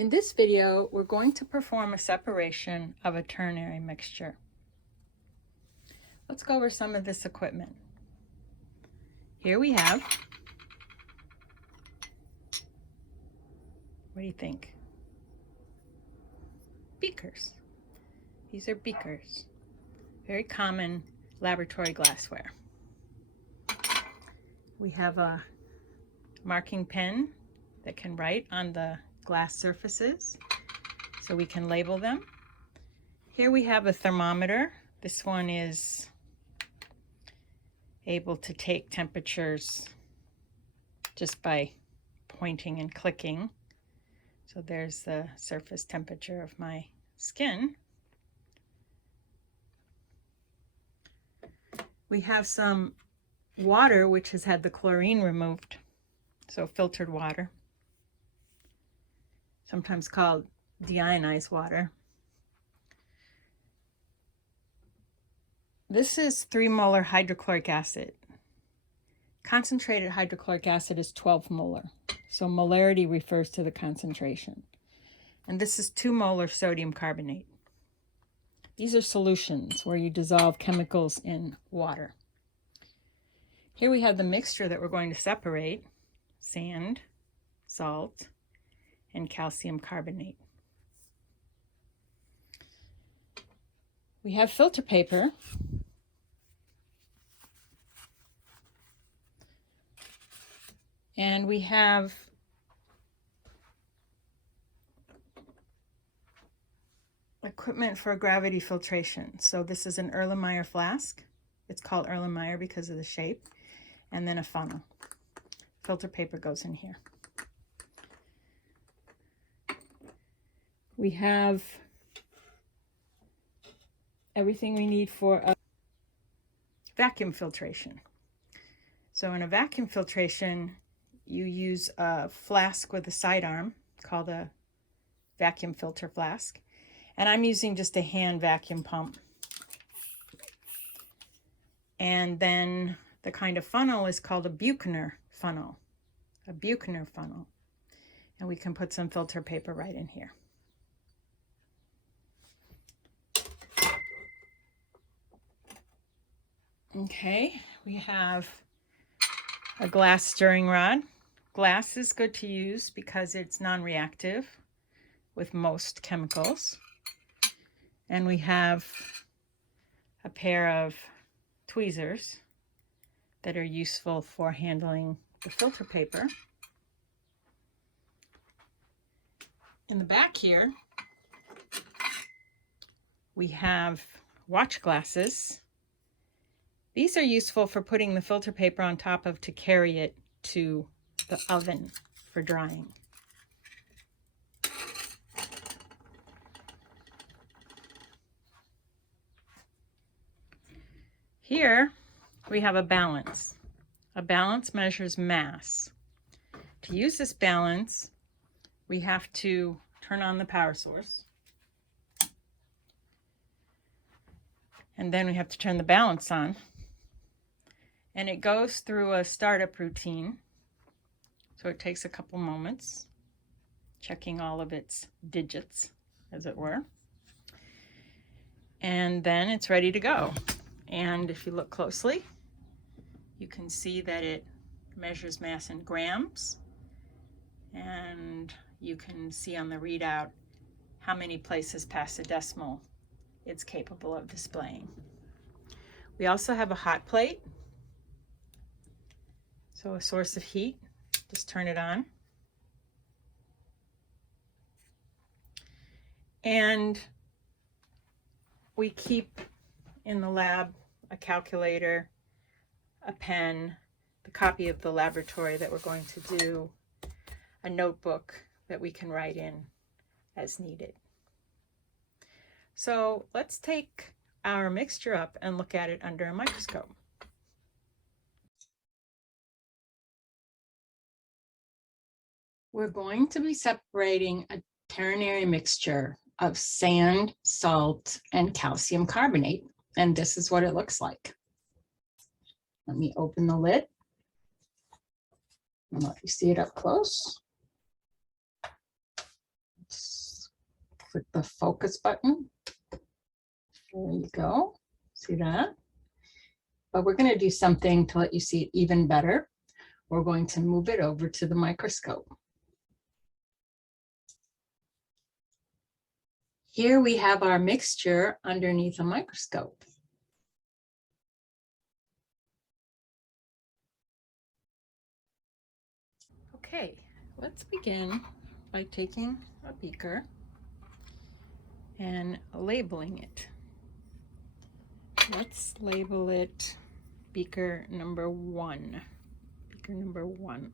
In this video, we're going to perform a separation of a ternary mixture. Let's go over some of this equipment. Here we have, what do you think? Beakers. These are beakers. Very common laboratory glassware. We have a marking pen that can write on the glass surfaces so we can label them. Here we have a thermometer. This one is able to take temperatures just by pointing and clicking. So there's the surface temperature of my skin. We have some water which has had the chlorine removed, so filtered water, sometimes called deionized water. This is 3 molar hydrochloric acid. Concentrated hydrochloric acid is 12 molar, so molarity refers to the concentration. And this is 2 molar sodium carbonate. These are solutions where you dissolve chemicals in water. Here we have the mixture that we're going to separate: sand, salt, and calcium carbonate. We have filter paper. And we have equipment for gravity filtration. So this is an Erlenmeyer flask. It's called Erlenmeyer because of the shape. And then a funnel. Filter paper goes in here. We have everything we need for a vacuum filtration. So in a vacuum filtration, you use a flask with a sidearm called a vacuum filter flask. And I'm using just a hand vacuum pump. And then the kind of funnel is called a Buchner funnel. A Buchner funnel. And we can put some filter paper right in here. Okay, we have a glass stirring rod. Glass is good to use because it's non-reactive with most chemicals. And we have a pair of tweezers that are useful for handling the filter paper. In the back here, we have watch glasses. These are useful for putting the filter paper on top of to carry it to the oven for drying. Here we have a balance. A balance measures mass. To use this balance, we have to turn on the power source. And then we have to turn the balance on. And it goes through a startup routine. So it takes a couple moments, checking all of its digits, as it were. And then it's ready to go. And if you look closely, you can see that it measures mass in grams. And you can see on the readout how many places past the decimal it's capable of displaying. We also have a hot plate. So a source of heat. Just turn it on. And we keep in the lab a calculator, a pen, the copy of the laboratory that we're going to do, a notebook that we can write in as needed. So let's take our mixture up and look at it under a microscope. We're going to be separating a ternary mixture of sand, salt, and calcium carbonate. And this is what it looks like. Let me open the lid and let you see it up close. with the focus button. There you go. See that? But we're going to do something to let you see it even better. We're going to move it over to the microscope. Here we have our mixture underneath a microscope. Okay, let's begin by taking a beaker and labeling it. Let's label it beaker number 1. Beaker number 1.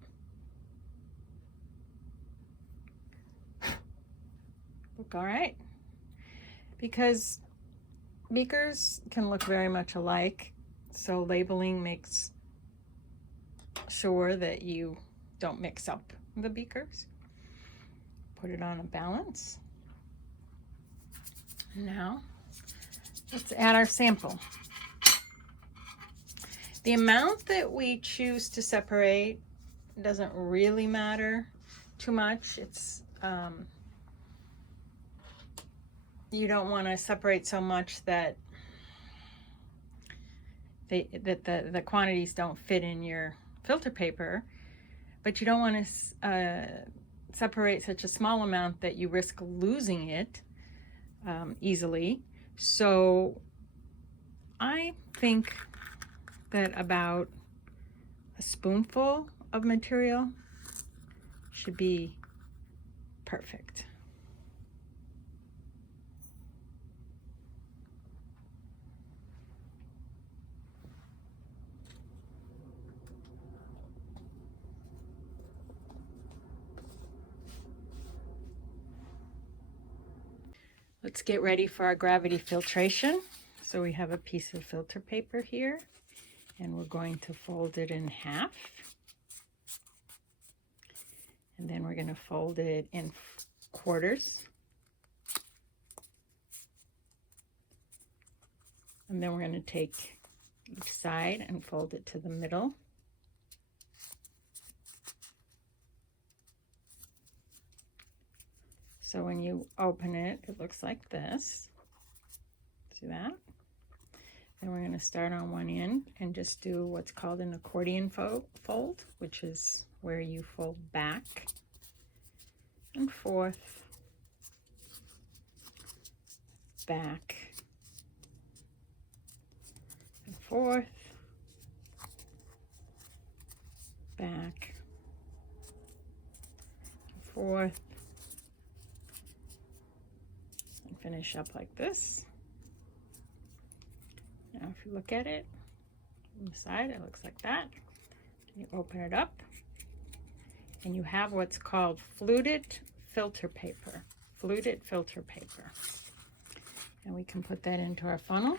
Look all right? Because beakers can look very much alike, so labeling makes sure that you don't mix up the beakers. Put it on a balance. Now, let's add our sample. The amount that we choose to separate doesn't really matter too much. It's you don't want to separate so much that the quantities don't fit in your filter paper, but you don't want to separate such a small amount that you risk losing it easily. So I think that about a spoonful of material should be perfect. Let's get ready for our gravity filtration. So we have a piece of filter paper here, and we're going to fold it in half. And then we're going to fold it in quarters. And then we're going to take each side and fold it to the middle. So when you open it, it looks like this. See that? Then we're going to start on one end and just do what's called an accordion fold, which is where you fold back and forth, back and forth, back and forth, and finish up like this. Now if you look at it from the side, it looks like that. You open it up and you have what's called fluted filter paper. Fluted filter paper. And we can put that into our funnel.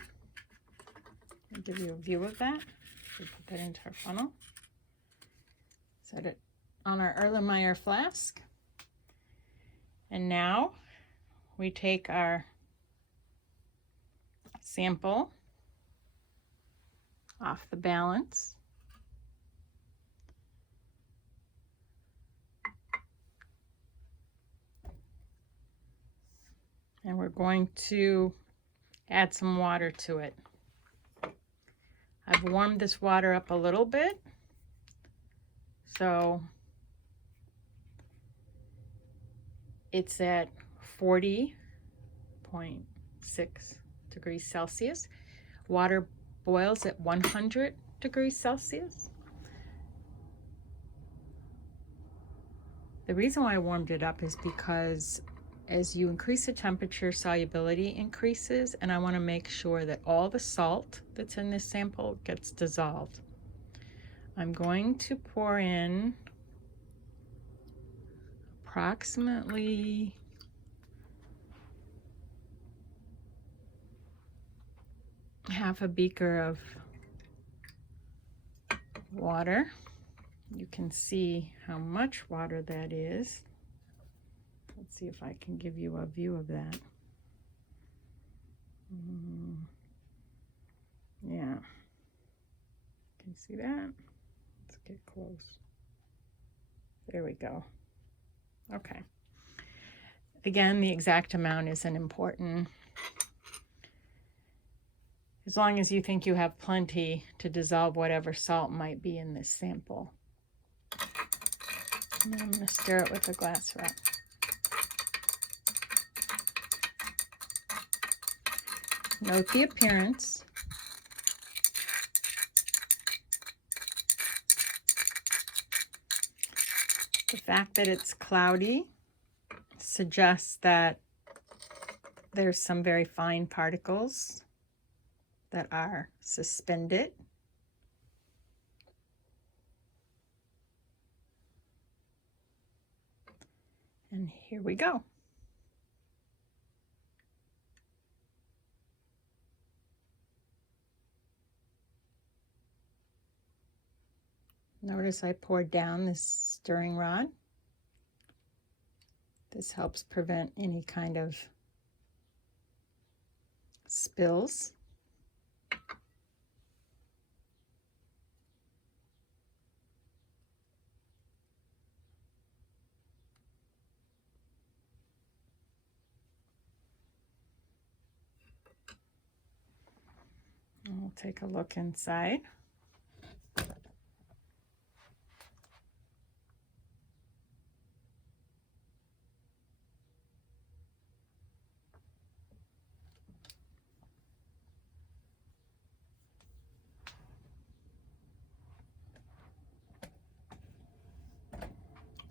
I'll give you a view of that. We put that into our funnel. Set it on our Erlenmeyer flask. And now we take our sample off the balance. And we're going to add some water to it. I've warmed this water up a little bit. So it's at 40.6 degrees Celsius. Water boils at 100 degrees Celsius. The reason why I warmed it up is because as you increase the temperature, solubility increases, and I want to make sure that all the salt that's in this sample gets dissolved. I'm going to pour in approximately half a beaker of water. You can see how much water that is. Let's see if I can give you a view of that. Yeah. Can you see that? Let's get close. There we go. Okay. Again, the exact amount isn't important. As long as you think you have plenty to dissolve whatever salt might be in this sample. And then I'm going to stir it with a glass rug. Note the appearance. The fact that it's cloudy suggests that there's some very fine particles that are suspended. And here we go. Notice I poured down this stirring rod. This helps prevent any kind of spills. And we'll take a look inside.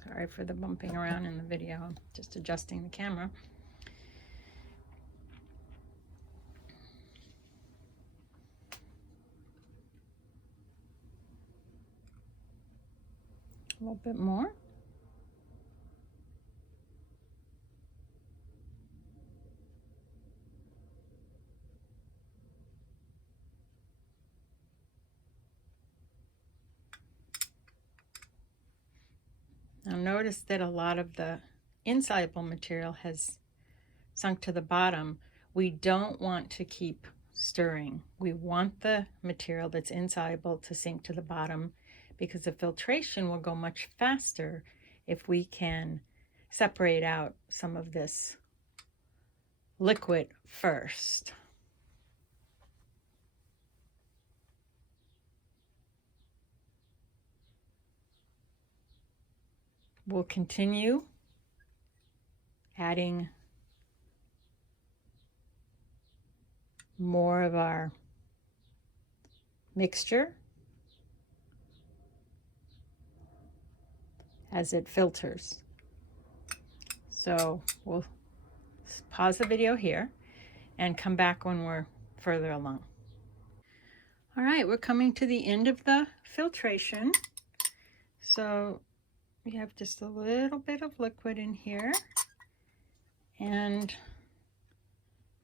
Sorry for the bumping around in the video, I'm just adjusting the camera. A little bit more. Now notice that a lot of the insoluble material has sunk to the bottom. We don't want to keep stirring. We want the material that's insoluble to sink to the bottom, because the filtration will go much faster if we can separate out some of this liquid first. We'll continue adding more of our mixture as it filters. So we'll pause the video here and come back when we're further along. All right, we're coming to the end of the filtration. So we have just a little bit of liquid in here, and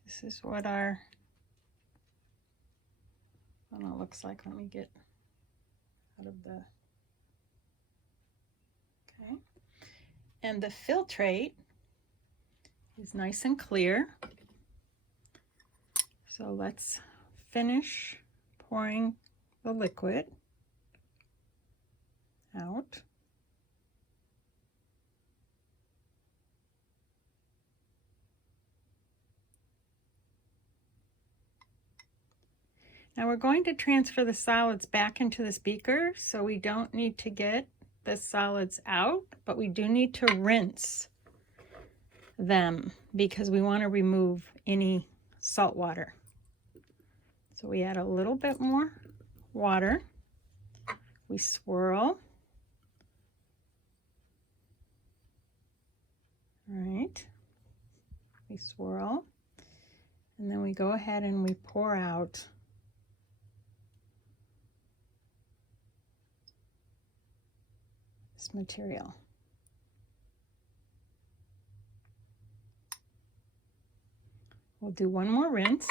this is what our funnel looks like. Let me get out of the, okay. And the filtrate is nice and clear. So let's finish pouring the liquid out. Now we're going to transfer the solids back into this beaker, so we don't need to get the solids out, but we do need to rinse them because we want to remove any salt water. So we add a little bit more water, we swirl. All right, we swirl, and then we go ahead and we pour out this material. We'll do one more rinse.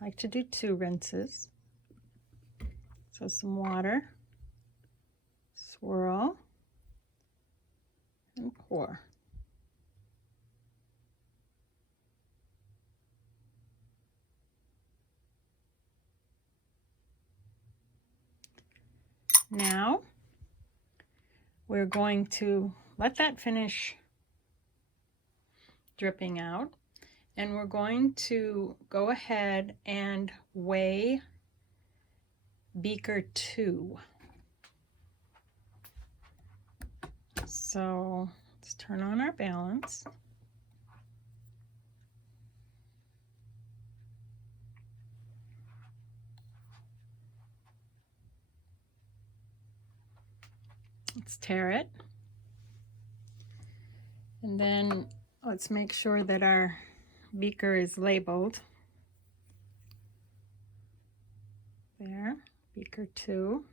I like to do 2 rinses. So some water, swirl, and pour. Now we're going to let that finish dripping out. And we're going to go ahead and weigh beaker 2. So let's turn on our balance. Let's tare it. And then let's make sure that our beaker is labeled. There, beaker 2.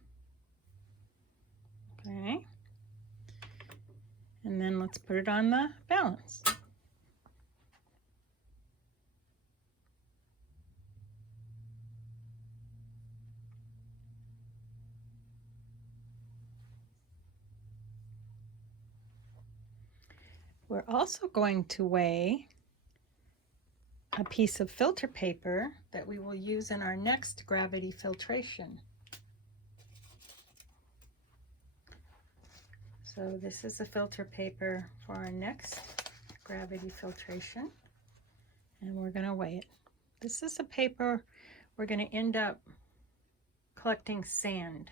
Okay. And then let's put it on the balance. We're also going to weigh a piece of filter paper that we will use in our next gravity filtration. So this is the filter paper for our next gravity filtration, and we're going to weigh it. This is a paper we're going to end up collecting sand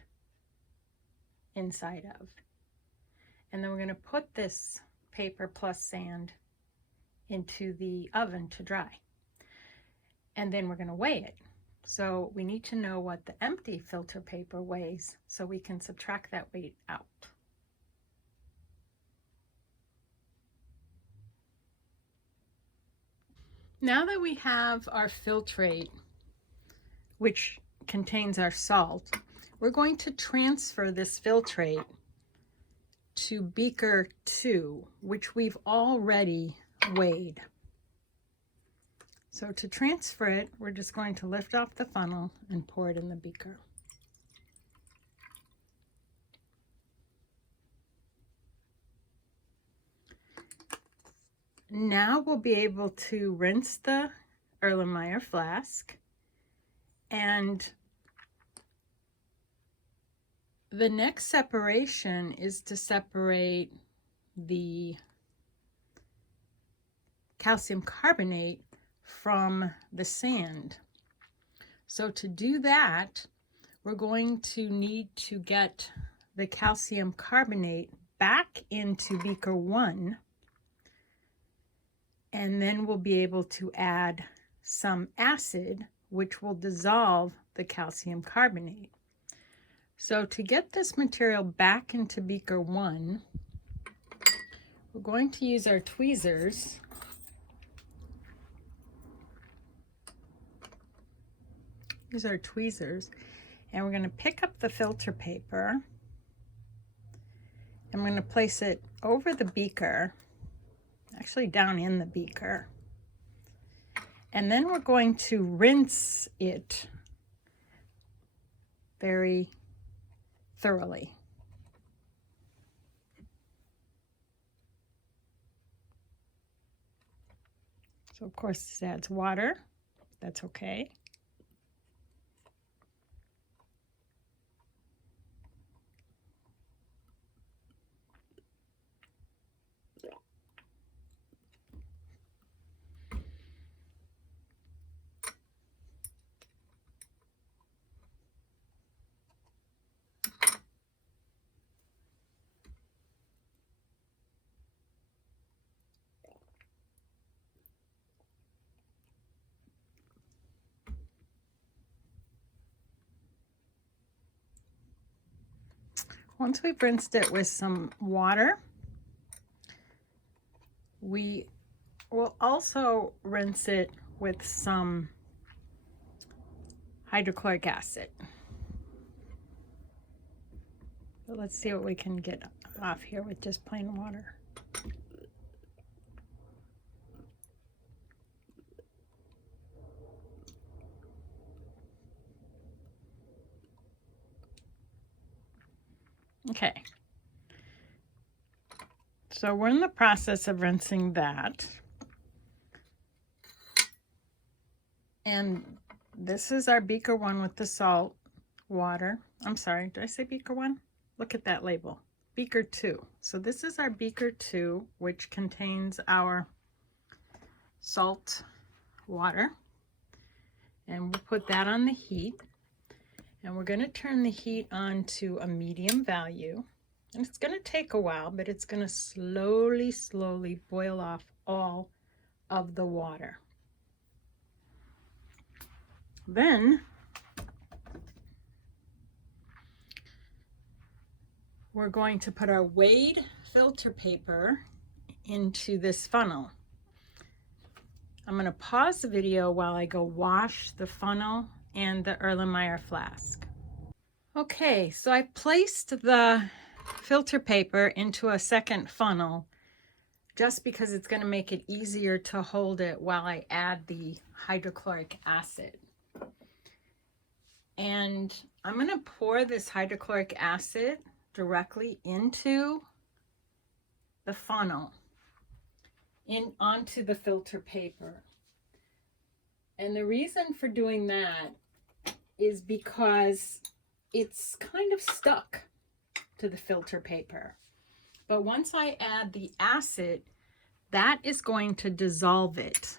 inside of. And then we're going to put this paper plus sand into the oven to dry. And then we're going to weigh it. So we need to know what the empty filter paper weighs so we can subtract that weight out. Now that we have our filtrate, which contains our salt, we're going to transfer this filtrate to beaker 2, which we've already weighed. So to transfer it, we're just going to lift off the funnel and pour it in the beaker. Now we'll be able to rinse the Erlenmeyer flask, and the next separation is to separate the calcium carbonate from the sand. So to do that, we're going to need to get the calcium carbonate back into beaker 1, and then we'll be able to add some acid, which will dissolve the calcium carbonate. So to get this material back into beaker 1, we're going to use our tweezers. These are tweezers, and we're going to pick up the filter paper, and we're going to place it over the beaker, actually down in the beaker, and then we're going to rinse it very thoroughly. So of course this adds water, that's okay. Once we've rinsed it with some water, we will also rinse it with some hydrochloric acid. But let's see what we can get off here with just plain water. Okay, so we're in the process of rinsing that. And this is our beaker 1 with the salt water. I'm sorry, did I say beaker 1? Look at that label, beaker 2. So this is our beaker 2, which contains our salt water, and we'll put that on the heat. And we're going to turn the heat on to a medium value. And it's going to take a while, but it's going to slowly boil off all of the water. Then we're going to put our weighed filter paper into this funnel. I'm going to pause the video while I go wash the funnel and the Erlenmeyer flask. Okay, so I placed the filter paper into a second funnel just because it's going to make it easier to hold it while I add the hydrochloric acid. And I'm going to pour this hydrochloric acid directly into the funnel, onto the filter paper. And the reason for doing that is because it's kind of stuck to the filter paper. But once I add the acid, that is going to dissolve it.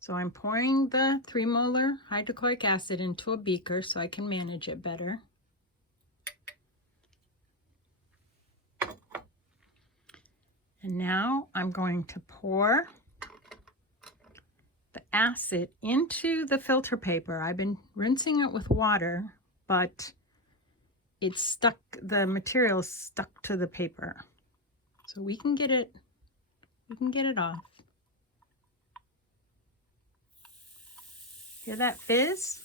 So I'm pouring the 3 molar hydrochloric acid into a beaker so I can manage it better. And now I'm going to pour the acid into the filter paper. I've been rinsing it with water, but it's stuck, the material is stuck to the paper. So we can get it off. Hear that fizz?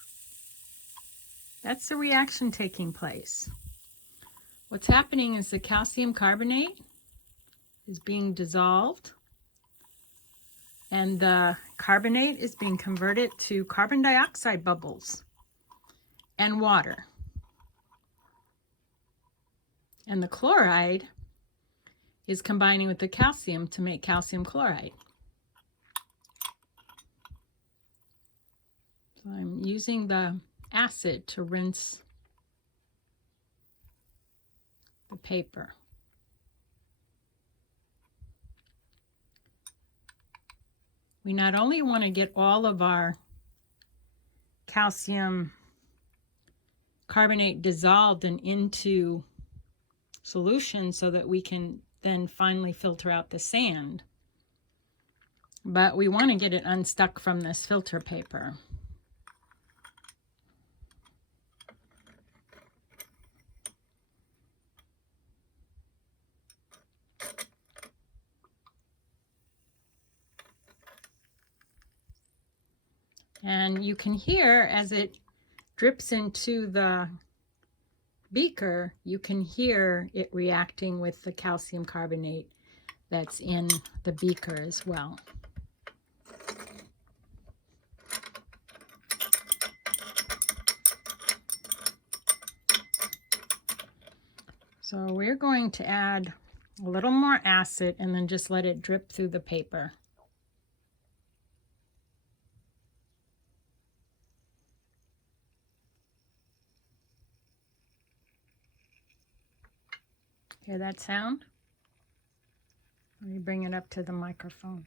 That's the reaction taking place. What's happening is the calcium carbonate is being dissolved, and the carbonate is being converted to carbon dioxide bubbles and water. And the chloride is combining with the calcium to make calcium chloride. So I'm using the acid to rinse the paper. We not only want to get all of our calcium carbonate dissolved and into solution so that we can then finally filter out the sand, but we want to get it unstuck from this filter paper. And you can hear as it drips into the beaker, you can hear it reacting with the calcium carbonate that's in the beaker as well. So we're going to add a little more acid and then just let it drip through the paper. Hear that sound? Let me bring it up to the microphone.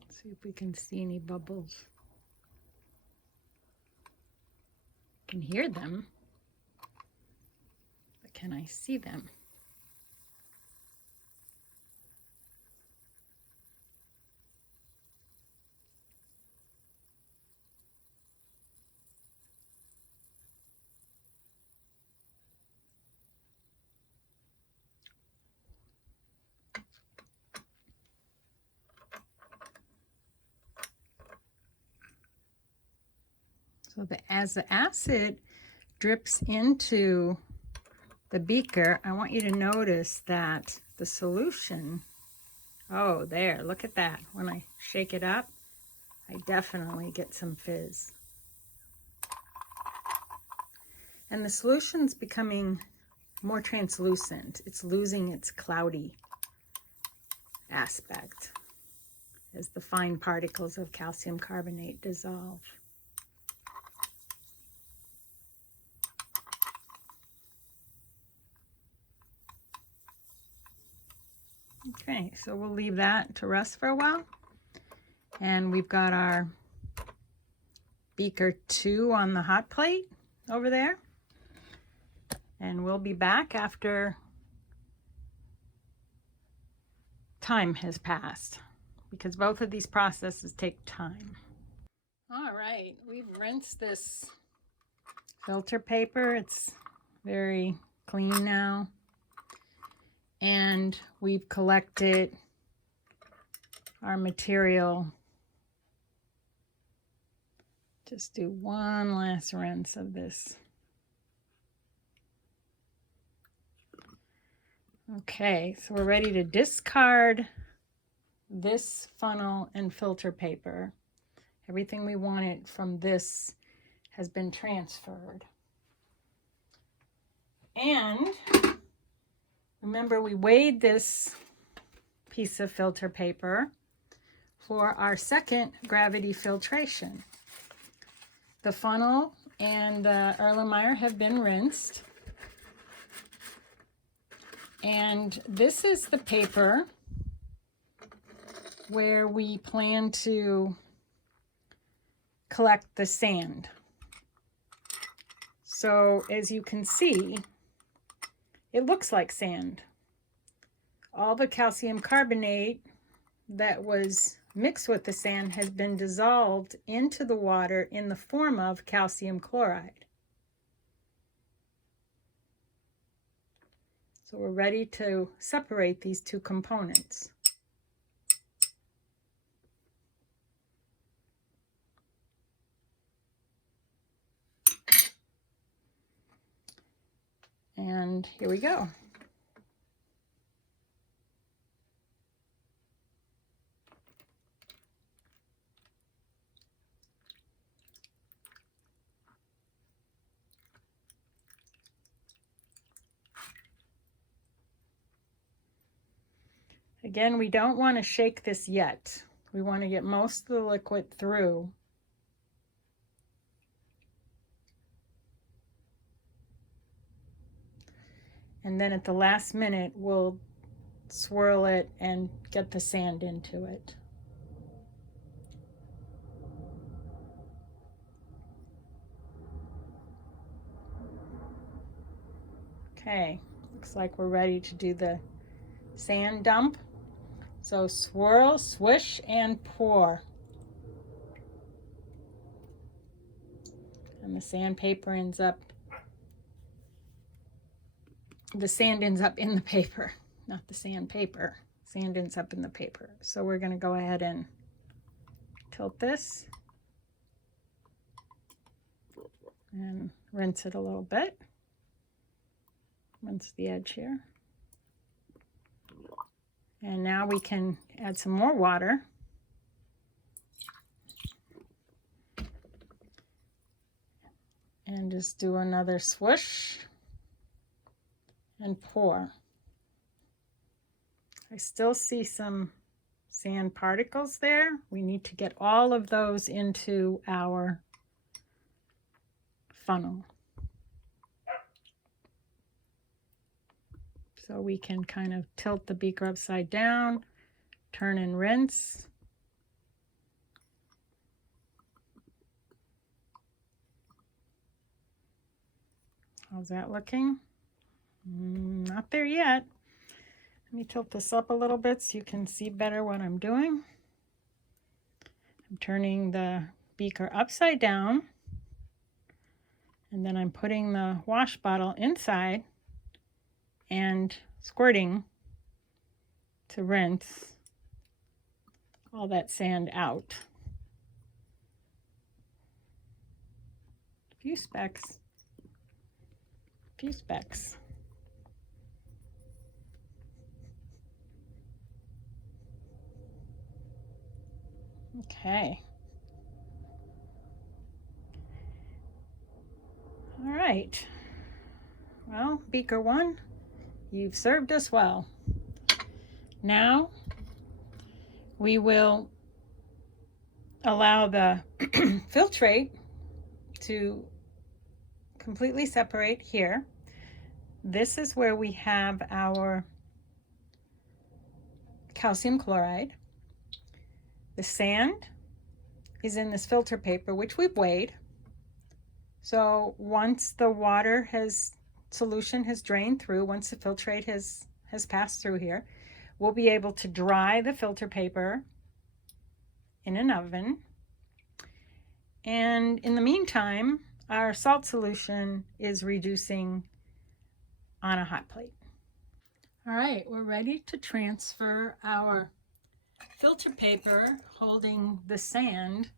Let's see if we can see any bubbles. I can hear them, but can I see them? So as the acid drips into the beaker, I want you to notice that the solution, oh, there, look at that. When I shake it up, I definitely get some fizz. And the solution's becoming more translucent. It's losing its cloudy aspect as the fine particles of calcium carbonate dissolve. Okay, so we'll leave that to rest for a while. And we've got our beaker 2 on the hot plate over there. And we'll be back after time has passed, because both of these processes take time. All right, we've rinsed this filter paper. It's very clean now. And we've collected our material. Just do one last rinse of this. Okay, so we're ready to discard this funnel and filter paper. Everything we wanted from this has been transferred. And remember, we weighed this piece of filter paper for our second gravity filtration. The funnel and the Erlenmeyer have been rinsed. And this is the paper where we plan to collect the sand. So as you can see, it looks like sand. All the calcium carbonate that was mixed with the sand has been dissolved into the water in the form of calcium chloride. So we're ready to separate these two components. And here we go. Again, we don't want to shake this yet. We want to get most of the liquid through. And then at the last minute, we'll swirl it and get the sand into it. Okay, looks like we're ready to do the sand dump. So swirl, swish, and pour. And the sandpaper ends up, the sand ends up in the paper, not the sandpaper. Sand ends up in the paper. So we're going to go ahead and tilt this and rinse it a little bit. Rinse the edge here. And now we can add some more water. And just do another swoosh and pour. I still see some sand particles there. We need to get all of those into our funnel. So we can kind of tilt the beaker upside down, turn and rinse. How's that looking? Not there yet. Let me tilt this up a little bit so you can see better what I'm doing. I'm turning the beaker upside down, and then I'm putting the wash bottle inside and squirting to rinse all that sand out. A few specks. Few specks. Okay. All right. Well, beaker 1, you've served us well. Now we will allow the filtrate to completely separate here. This is where we have our calcium chloride. The sand is in this filter paper, which we've weighed. So once the solution has drained through, once the filtrate has passed through here, we'll be able to dry the filter paper in an oven. And in the meantime, our salt solution is reducing on a hot plate. All right, we're ready to transfer our filter paper holding the sand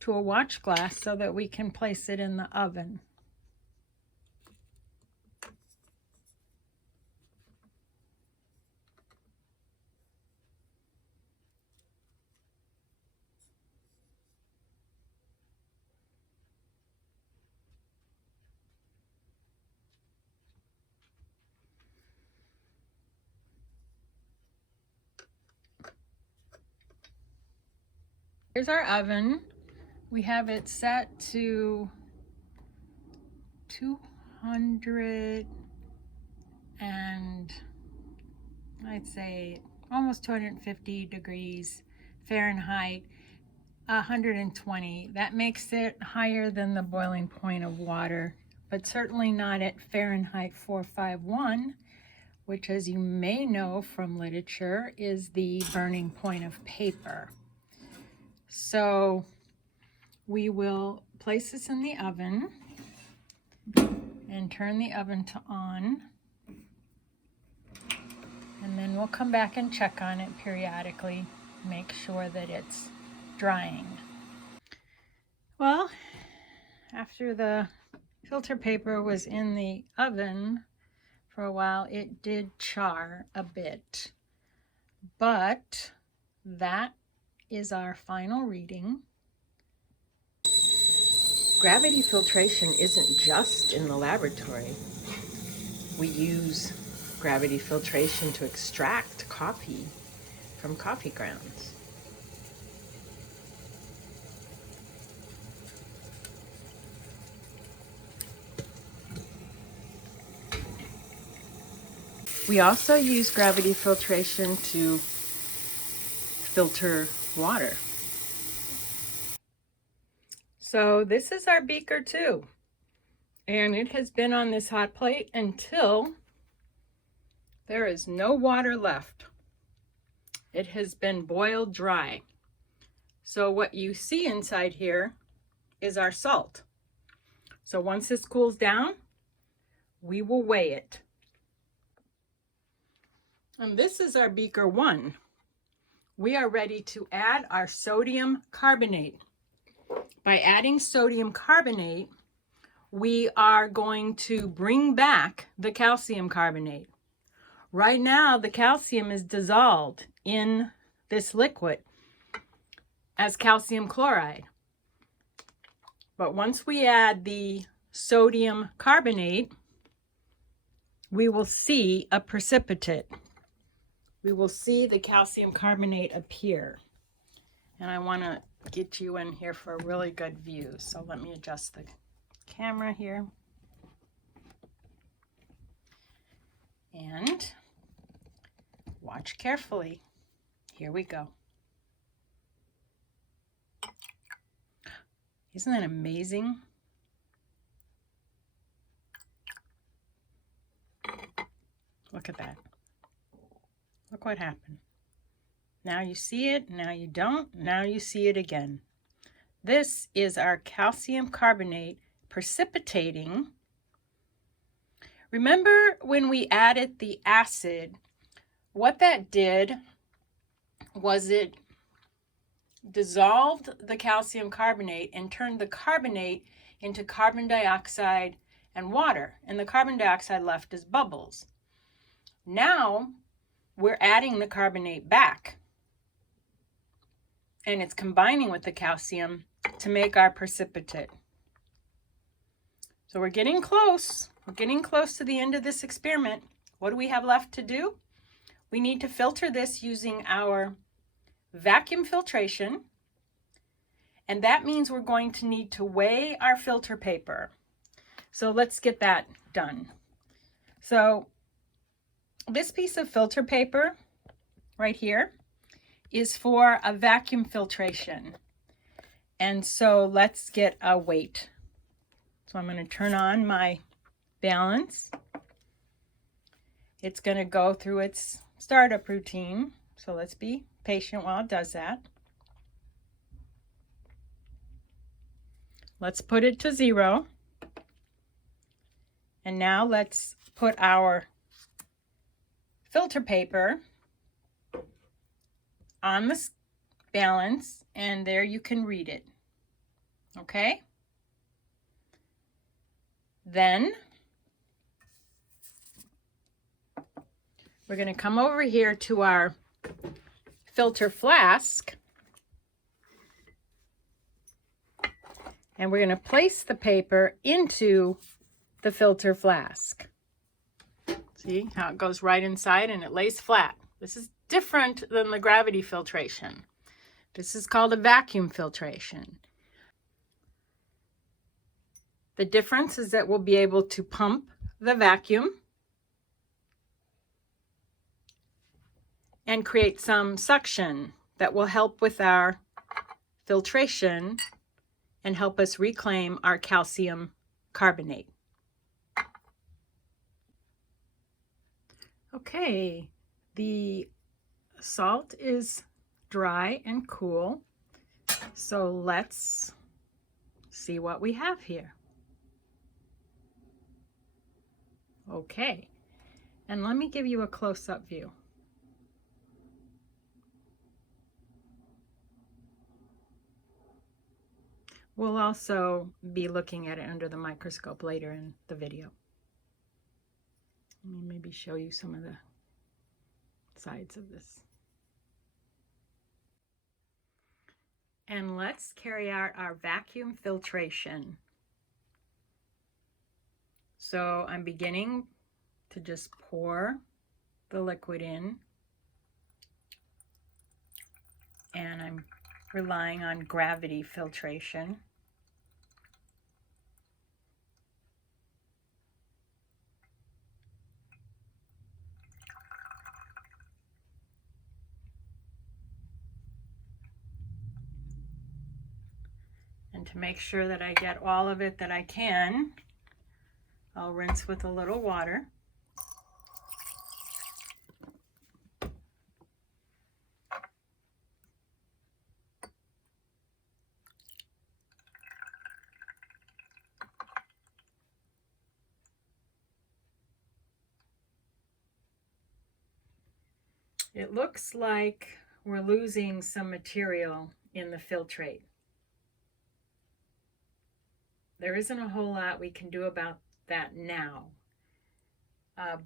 to a watch glass so that we can place it in the oven. Here's our oven. We have it set to 200 and I'd say almost 250 degrees Fahrenheit, 120. That makes it higher than the boiling point of water, but certainly not at Fahrenheit 451, which, as you may know from literature, is the burning point of paper. So we will place this in the oven and turn the oven to on. And then we'll come back and check on it periodically, make sure that it's drying. Well, after the filter paper was in the oven for a while, it did char a bit. But that is our final reading. Gravity filtration isn't just in the laboratory. We use gravity filtration to extract coffee from coffee grounds. We also use gravity filtration to filter water. So this is our beaker too, and it has been on this hot plate until there is no water left. It has been boiled dry. So what you see inside here is our salt. So once this cools down, we will weigh it. And this is our beaker 1. We are ready to add our sodium carbonate. By adding sodium carbonate, we are going to bring back the calcium carbonate. Right now, the calcium is dissolved in this liquid as calcium chloride. But once we add the sodium carbonate, we will see a precipitate. We will see the calcium carbonate appear. And I want to get you in here for a really good view. So let me adjust the camera here. And watch carefully. Here we go. Isn't that amazing? Look at that. Look what happened. Now you see it, now you don't, now you see it again. This is our calcium carbonate precipitating. Remember when we added the acid, what that did was it dissolved the calcium carbonate and turned the carbonate into carbon dioxide and water, and the carbon dioxide left as bubbles. Now we're adding the carbonate back, and it's combining with the calcium to make our precipitate. So we're getting close. We're getting close to the end of this experiment. What do we have left to do? We need to filter this using our vacuum filtration, and that means we're going to need to weigh our filter paper. So let's get that done. So this piece of filter paper right here is for a vacuum filtration. And so let's get a weight. So I'm going to turn on my balance. It's going to go through its startup routine. So let's be patient while it does that. Let's put it to 0. And now let's put our filter paper on the balance, and there you can read it. Okay? Then we're going to come over here to our filter flask, and we're going to place the paper into the filter flask. See how it goes right inside and it lays flat. This is different than the gravity filtration. This is called a vacuum filtration. The difference is that we'll be able to pump the vacuum and create some suction that will help with our filtration and help us reclaim our calcium carbonate. Okay, the salt is dry and cool, so let's see what we have here. Okay, and let me give you a close-up view. We'll also be looking at it under the microscope later in the video. Let me maybe show you some of the sides of this. And let's carry out our vacuum filtration. So I'm beginning to just pour the liquid in, and I'm relying on gravity filtration. And to make sure that I get all of it that I can, I'll rinse with a little water. It looks like we're losing some material in the filtrate. There isn't a whole lot we can do about that now.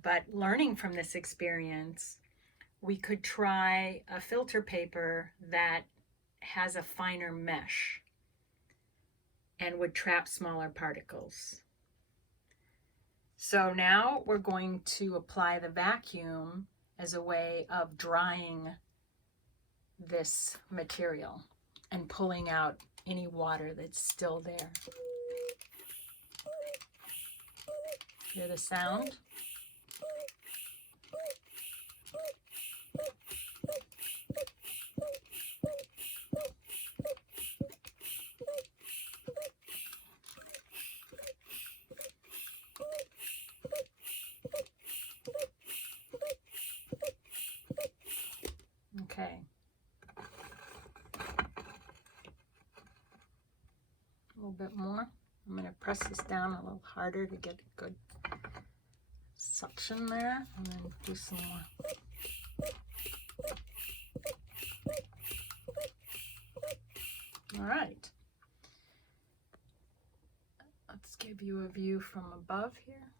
But learning from this experience, we could try a filter paper that has a finer mesh and would trap smaller particles. So now we're going to apply the vacuum as a way of drying this material and pulling out any water that's still there. Hear the sound? Okay. A little bit more. I'm going to press this down a little harder to get a good suction there, and then do some more. All right. Let's give you a view from above here.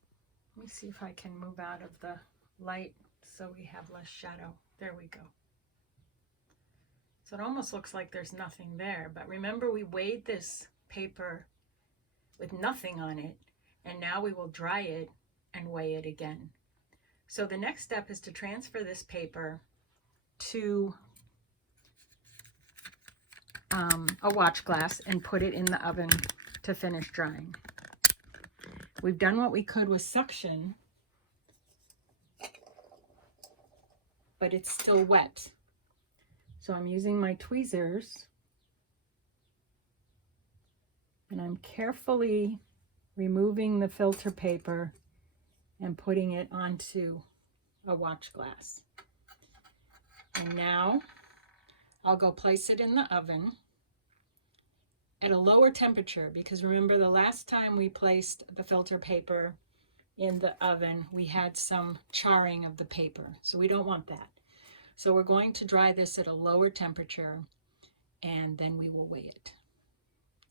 Let me see if I can move out of the light so we have less shadow. There we go. So it almost looks like there's nothing there, but remember we weighed this paper with nothing on it, and now we will dry it and weigh it again. So the next step is to transfer this paper to a watch glass and put it in the oven to finish drying. We've done what we could with suction, but it's still wet. So I'm using my tweezers and I'm carefully removing the filter paper and putting it onto a watch glass. And now I'll go place it in the oven at a lower temperature, because remember the last time we placed the filter paper in the oven, we had some charring of the paper. So we don't want that. So we're going to dry this at a lower temperature and then we will weigh it.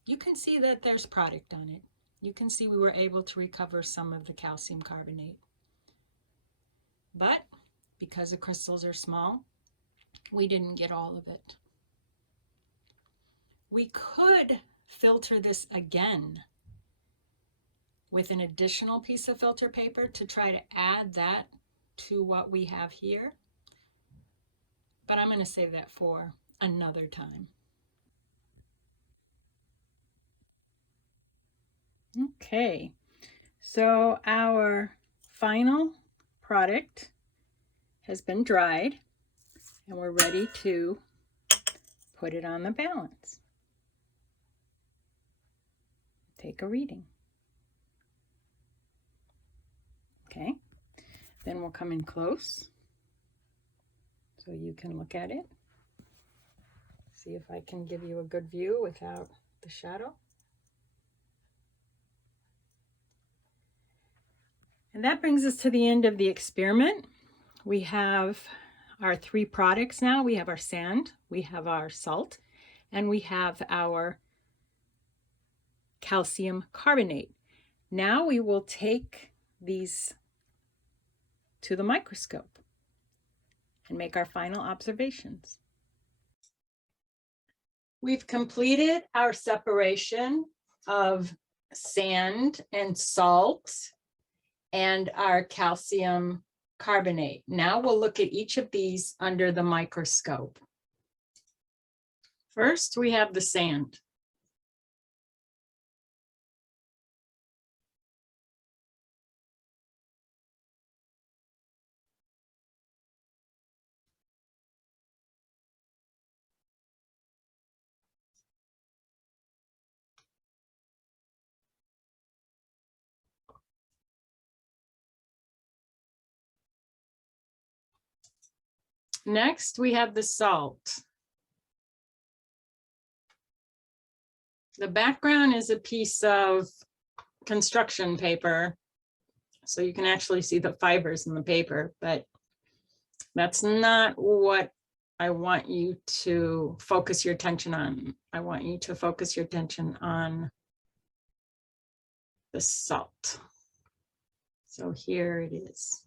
You can see that there's product on it. You can see we were able to recover some of the calcium carbonate. But because the crystals are small, we didn't get all of it. We could filter this again with an additional piece of filter paper to try to add that to what we have here. But I'm going to save that for another time. Okay, so our final product has been dried and we're ready to put it on the balance. Take a reading. Okay, then we'll come in close so you can look at it. See if I can give you a good view without the shadow. And that brings us to the end of the experiment. We have our 3 products now. We have our sand, we have our salt, and we have our calcium carbonate. Now we will take these to the microscope and make our final observations. We've completed our separation of sand and salt and our calcium carbonate. Now we'll look at each of these under the microscope. First, we have the sand. Next, we have the salt. The background is a piece of construction paper, so you can actually see the fibers in the paper, but that's not what I want you to focus your attention on. I want you to focus your attention on the salt. So here it is.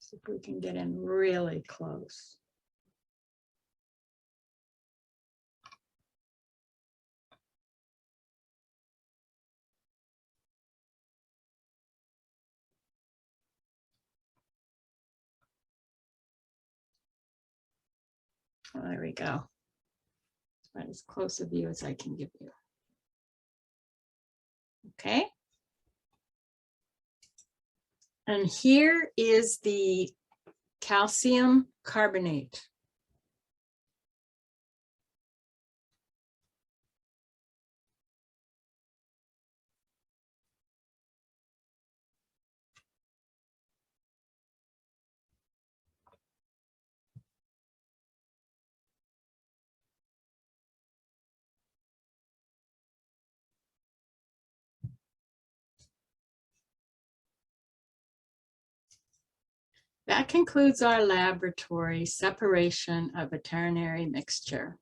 See if we can get in really close. Oh, there we go. About as close a view as I can give you. Okay. And here is the calcium carbonate. That concludes our laboratory separation of a ternary mixture.